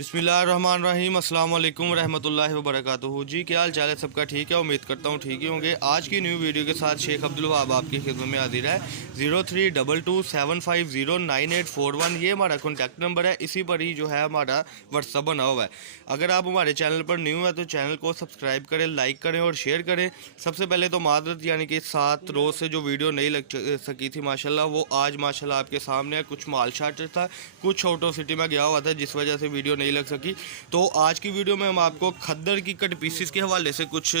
बिस्मिल्लाहिर्रहमानिर्रहीम अस्सलाम वालेकुम रहमतुल्लाहि व बरकातुहू। जी क्या हाल चाल है सबका? ठीक है, उम्मीद करता हूँ ठीक ही होंगे। आज की न्यू वीडियो के साथ शेख अब्दुल वहाब आपकी खिदमत में हाजिर है। 032275098841 ये हमारा कॉन्टैक्ट नंबर है। इसी पर ही जो है हमारा व्हाट्सअप बना हुआ है। अगर आप हमारे चैनल पर न्यू है तो चैनल को सब्सक्राइब करें, लाइक करें और शेयर करें। सबसे पहले तो मादरत, यानी कि 7 रोज़ से जो वीडियो नहीं लग सकी थी माशाल्लाह, वो आज माशाल्लाह आपके सामने है। कुछ माल शार्टेज था, कुछ आउट ऑफ सिटी में गया हुआ था, जिस वजह से वीडियो नहीं लग सकी। तो आज की वीडियो में हम आपको खद्दर की कट पीसीस के हवाले से कुछ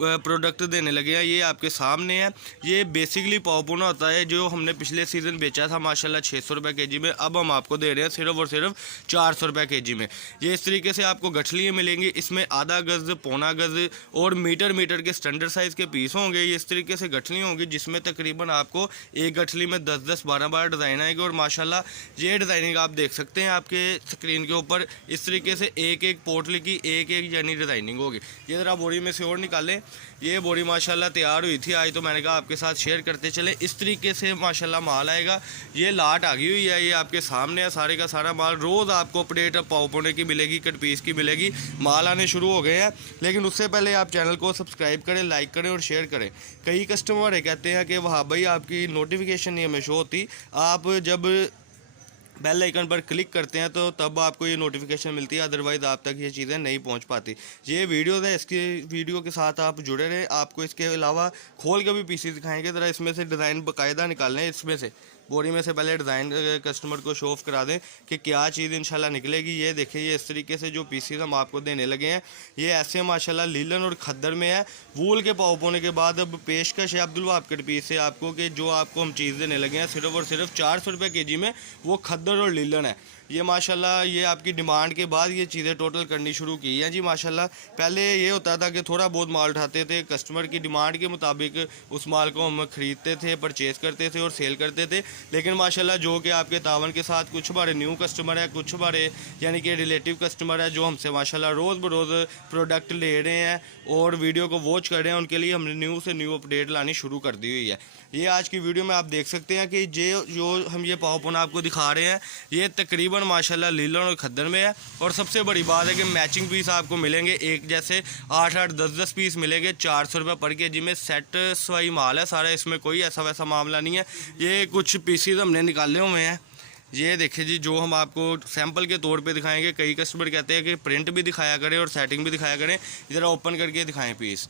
प्रोडक्ट देने लगे हैं। ये आपके सामने है। ये बेसिकली पावपुना होता है जो हमने पिछले सीज़न बेचा था माशाल्लाह 600 रुपये के जी में। अब हम आपको दे रहे हैं सिर्फ और सिर्फ 400 रुपये के जी में। ये इस तरीके से आपको गठलियाँ मिलेंगी। इसमें आधा गज़, पौना गज़ और मीटर के स्टैंडर्ड साइज़ के पीस होंगे। ये इस तरीके से गठलियाँ होंगी जिसमें तकरीबन आपको एक गठली में 10-10, 12-12 डिज़ाइन आएंगे। और माशाल्लाह ये डिज़ाइनिंग आप देख सकते हैं आपके स्क्रीन के ऊपर। इस तरीके से एक एक पोटली की एक यानी डिज़ाइनिंग होगी। ये ज़रा बोरी में से और निकालें। ये बोरी माशाल्लाह तैयार हुई थी आज, तो मैंने कहा आपके साथ शेयर करते चले। इस तरीके से माशाल्लाह माल आएगा। ये लाट आ गई हुई है, ये आपके सामने है। सारे का सारा माल रोज़ आपको अपडेट पावपुने की मिलेगी, कट पीस की मिलेगी। माल आने शुरू हो गए हैं, लेकिन उससे पहले आप चैनल को सब्सक्राइब करें, लाइक करें और शेयर करें। कई कस्टमर कहते हैं कि वहाँ भाई आपकी नोटिफिकेशन नहीं हमें शो होती। आप जब बेल आइकन पर क्लिक करते हैं तो तब आपको ये नोटिफिकेशन मिलती है, अदरवाइज़ आप तक ये चीज़ें नहीं पहुंच पाती। ये वीडियोज़ है, इसकी वीडियो के साथ आप जुड़े रहें। आपको इसके अलावा खोल के भी पीसी दिखाएंगे। ज़रा इसमें से डिज़ाइन बाकायदा निकालने हैं। इसमें से बोरी में से पहले डिज़ाइन कस्टमर को शो ऑफ करा दें कि क्या चीज़ इंशाल्लाह निकलेगी। ये देखिए, ये इस तरीके से जो पीसीज हम आपको देने लगे हैं, ये ऐसे माशाल्लाह लीलन और खद्दर में है। वूल के पाव होने के बाद अब पेशकश है अब्दुल वहाब कट पीस से आपको कि जो आपको हम चीज़ देने लगे हैं सिर्फ और सिर्फ 400 रुपये के जी में, वो खद्दर और लीलन है। ये माशाल्लाह ये आपकी डिमांड के बाद ये चीज़ें टोटल करनी शुरू की हैं जी माशाल्लाह। पहले ये होता था कि थोड़ा बहुत माल उठाते थे, कस्टमर की डिमांड के मुताबिक उस माल को हम ख़रीदते थे, परचेज़ करते थे और सेल करते थे। लेकिन माशाल्लाह जो कि आपके तावन के साथ कुछ हमारे न्यू कस्टमर है, कुछ हमारे यानी कि रिलेटिव कस्टमर है जो हमसे माशाल्लाह रोज़ बरोज़ प्रोडक्ट ले रहे हैं और वीडियो को वॉच कर रहे हैं, उनके लिए हमने न्यू से न्यू अपडेट लानी शुरू कर दी हुई है। ये आज की वीडियो में आप देख सकते हैं कि जो हम ये पावपुना आपको दिखा रहे हैं, ये तकरीबन माशाल्लाह लीलन और खद्दर में है। और सबसे बड़ी बात है कि मैचिंग पीस आपको मिलेंगे एक जैसे 8-8, 10-10 पीस मिलेंगे 400 रुपये पर के जी में। सेट स्वाई माल है सारा, इसमें कोई ऐसा वैसा मामला नहीं है। ये कुछ पीसीज हमने निकाले हुए हैं। ये देखिए जी, जो हम आपको सैंपल के तौर पे दिखाएंगे। कई कस्टमर कहते हैं कि प्रिंट भी दिखाया करें और सेटिंग भी दिखाया करें। ज़रा ओपन करके दिखाएं पीस।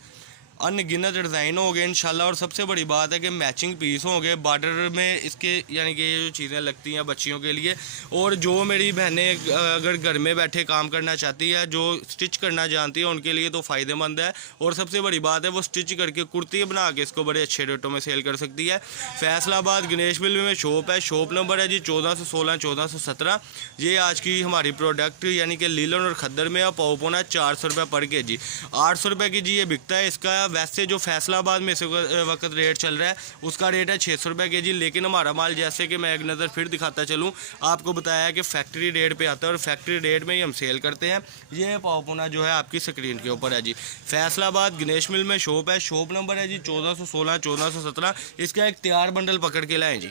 अनगिनत डिज़ाइन हो गए इंशाल्लाह। और सबसे बड़ी बात है कि मैचिंग पीस होंगे बॉर्डर में इसके, यानी कि ये जो चीज़ें लगती हैं बच्चियों के लिए। और जो मेरी बहनें अगर घर में बैठे काम करना चाहती है, जो स्टिच करना जानती है, उनके लिए तो फ़ायदेमंद है। और सबसे बड़ी बात है वो स्टिच करके कुर्ती बना के इसको बड़े अच्छे रेटों में सेल कर सकती है। फैसलाबाद गणेश मिल में शॉप है। शॉप नंबर है जी 1416, 1417। ये आज की हमारी प्रोडक्ट यानी कि लीलन और खद्दर में पावपुना 400 रुपये पर के जी। 800 रुपये की जी ये बिकता है। इसका वैसे जो फैसलाबाद में इस वक्त रेट चल रहा है उसका रेट है 600 रुपये के जी। लेकिन हमारा माल, जैसे कि मैं एक नज़र फिर दिखाता चलूँ, आपको बताया है कि फैक्ट्री रेट पे आता है और फैक्ट्री रेट में ही हम सेल करते हैं। ये पावपुना जो है आपकी स्क्रीन के ऊपर है जी। फैसलाबाद गणेश मिल में शॉप है। शॉप नंबर है जी 1416, 1417। इसका एक तैयार बंडल पकड़ के लाएँ जी।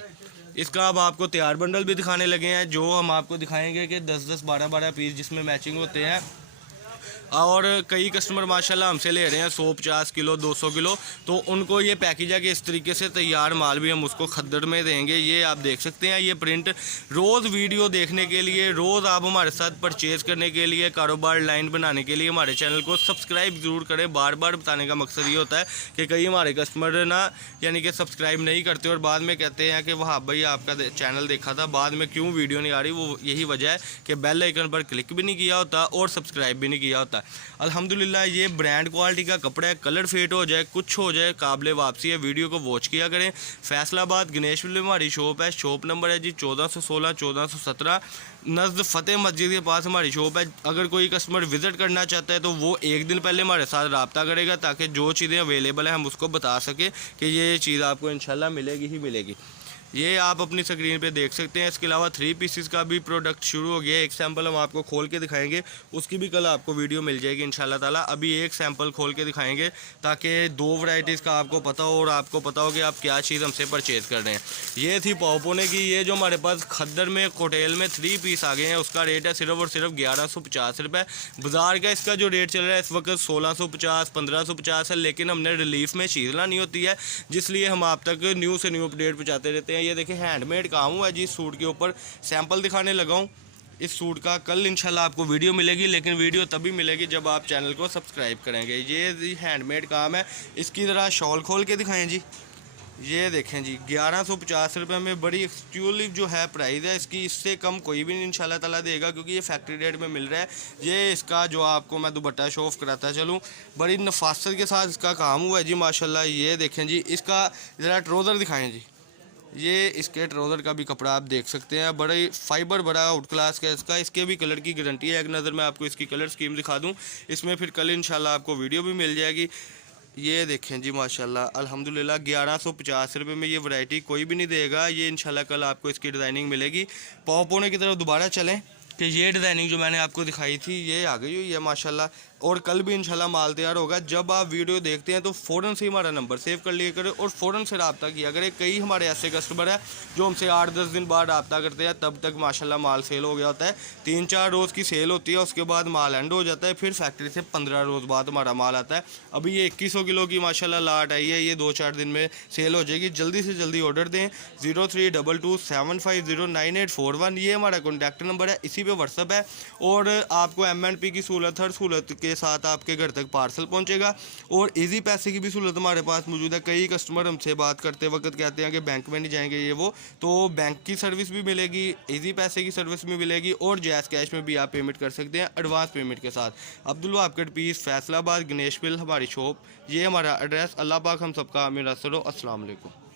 इसका अब आपको तैयार बंडल भी दिखाने लगे हैं, जो हम आपको दिखाएंगे कि 10-10, 12-12 पीस जिसमें मैचिंग होते हैं। और कई कस्टमर माशाल्लाह हमसे ले रहे हैं 150 किलो, 200 किलो, तो उनको ये पैकेज है कि इस तरीके से तैयार माल भी हम उसको खद्दर में देंगे। ये आप देख सकते हैं। ये प्रिंट रोज़ वीडियो देखने के लिए, रोज़ आप हमारे साथ परचेज़ करने के लिए, कारोबार लाइन बनाने के लिए हमारे चैनल को सब्सक्राइब ज़रूर करें। बार बार बताने का मकसद ये होता है कि कई हमारे कस्टमर ना यानी कि सब्सक्राइब नहीं करते और बाद में कहते हैं कि वहाँ भाई आपका चैनल देखा था, बाद में क्यों वीडियो नहीं आ रही। वो यही वजह है कि बेल आइकन पर क्लिक भी नहीं किया होता और सब्सक्राइब भी नहीं किया होता। अल्हम्दुलिल्लाह ये ब्रांड क्वालिटी का कपड़ा है। कलर फेट हो जाए, कुछ हो जाए, काबिल वापसी है। वीडियो को वॉच किया करें। फैसलाबाद गणेश मिल में हमारी शॉप है। शॉप नंबर है जी 1416, 1417। नज़द फ़तेह मस्जिद के पास हमारी शॉप है। अगर कोई कस्टमर विज़िट करना चाहता है तो वो एक दिन पहले हमारे साथ रब्ता करेगा, ताकि जो चीज़ें अवेलेबल हैं हम उसको बता सकें कि ये चीज़ आपको इंशाल्लाह मिलेगी ही मिलेगी। ये आप अपनी स्क्रीन पे देख सकते हैं। इसके अलावा 3 पीसेस का भी प्रोडक्ट शुरू हो गया है। एक सैंपल हम आपको खोल के दिखाएंगे, उसकी भी कल आपको वीडियो मिल जाएगी इंशाल्लाह ताला। अभी एक सैंपल खोल के दिखाएंगे ताकि 2 वैरायटीज़ का आपको पता हो और आपको पता हो कि आप क्या चीज़ हमसे परचेज़ कर रहे हैं। ये थी पावपोने की। ये जो हमारे पास खद्दर में कोटेल में 3 पीस आ गए हैं, उसका रेट है सिर्फ और सिर्फ 1150 रुपये। बाज़ार का इसका जो रेट चल रहा है इस वक्त 1650 1550 है, लेकिन हमने रिलीफ में चीज़ लानी होती है, जिसलिए हम आप तक न्यू से न्यू अपडेट पहुँचाते रहते हैं। ये देखिए हैंडमेड काम हुआ है जी। सूट के ऊपर सैंपल दिखाने लगा हूँ इस सूट का। कल इंशाल्लाह आपको वीडियो मिलेगी, लेकिन वीडियो तभी मिलेगी जब आप चैनल को सब्सक्राइब करेंगे। ये जी हैंडमेड काम है। इसकी ज़रा शॉल खोल के दिखाएं जी। ये देखें जी 1150 रुपये में बड़ी एक्सक्लूसिव जो है प्राइस है इसकी। इससे कम कोई भी नहीं इंशाल्लाह ताला देगा, क्योंकि ये फैक्ट्री रेट में मिल रहा है। ये इसका जो आपको मैं दुपट्टा शो ऑफ कराता चलूँ, बड़ी नफासत के साथ इसका काम हुआ है जी माशाल्लाह। ये देखें जी। इसका ज़रा ट्राउज़र दिखाएं जी। ये इसके ट्राउज़र का भी कपड़ा आप देख सकते हैं, बड़े फाइबर बड़ा आउट क्लास का इसका। इसके भी कलर की गारंटी है। एक नज़र मैं आपको इसकी कलर स्कीम दिखा दूं, इसमें फिर कल इंशाल्लाह आपको वीडियो भी मिल जाएगी। ये देखें जी माशाल्लाह अल्हम्दुलिल्लाह 1150 रुपये में ये वैरायटी कोई भी नहीं देगा। ये इंशाल्लाह कल आपको इसकी डिज़ाइनिंग मिलेगी। पावपोने की तरफ दोबारा चलें कि ये डिज़ाइनिंग जो मैंने आपको दिखाई थी ये आ गई हुई है माशाल्लाह, और कल भी इंशाल्लाह माल तैयार होगा। जब आप वीडियो देखते हैं तो फ़ौरन से हमारा नंबर सेव कर लिया करें और फ़ौरन से रब्ता किया करें। कई हमारे ऐसे कस्टमर हैं जो हमसे 8-10 दिन बाद रब्ता करते हैं, तब तक माशाल्लाह माल सेल हो गया होता है। 3-4 रोज़ की सेल होती है, उसके बाद माल एंड हो जाता है। फिर फैक्ट्री से 15 रोज़ बाद हमारा माल आता है। अभी ये 2100 किलो की माशाल्लाह लाट आई है, ये 2-4 दिन में सेल हो जाएगी। जल्दी से जल्दी ऑर्डर दें। 032275098141 ये हमारा कॉन्टैक्ट नंबर है, इसी पे व्हाट्सअप है। और आपको MNP की सहूलत, हर सहूलत के साथ आपके घर तक पार्सल पहुंचेगा। और इजी पैसे की भी सहूलत हमारे पास मौजूद है। कई कस्टमर हमसे बात करते वक्त कहते हैं कि बैंक में नहीं जाएंगे ये वो, तो बैंक की सर्विस भी मिलेगी, इजी पैसे की सर्विस भी मिलेगी, और जैज़ कैश में भी आप पेमेंट कर सकते हैं एडवांस पेमेंट के साथ। अब्दुल वहाब कट पीस, फैसलाबाद, गणेश बिल हमारी शॉप। ये हमारा एड्रेस। अल्लाह पाक हम सबका आमीन रसूल। अस्सलाम वालेकुम।